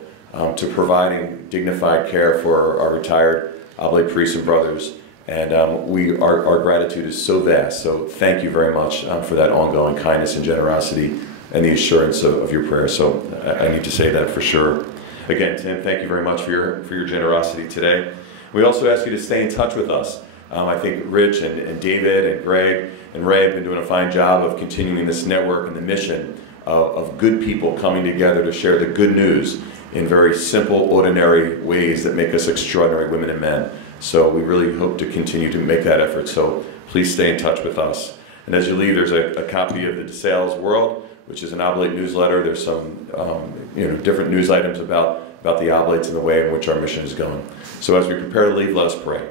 to providing dignified care for our retired oblate priests and brothers. And our gratitude is so vast. So thank you very much for that ongoing kindness and generosity and the assurance of your prayer. So I need to say that for sure. Again, Tim, thank you very much for your generosity today. We also ask you to stay in touch with us. I think Rich and David and Greg and Ray have been doing a fine job of continuing this network and the mission of good people coming together to share the good news in very simple, ordinary ways that make us extraordinary women and men. So we really hope to continue to make that effort. So please stay in touch with us. And as you leave, there's a copy of the DeSales World, which is an Oblate newsletter. There's some different news items about the Oblates and the way in which our mission is going. So as we prepare to leave, let us pray.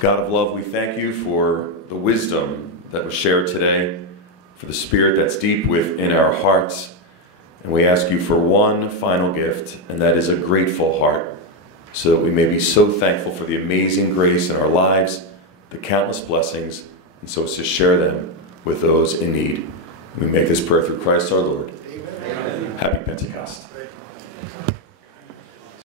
God of love, we thank you for the wisdom that was shared today, for the spirit that's deep within our hearts. And we ask you for one final gift, and that is a grateful heart, so that we may be so thankful for the amazing grace in our lives, the countless blessings, and so as to share them with those in need. We make this prayer through Christ our Lord. Amen. Happy Pentecost.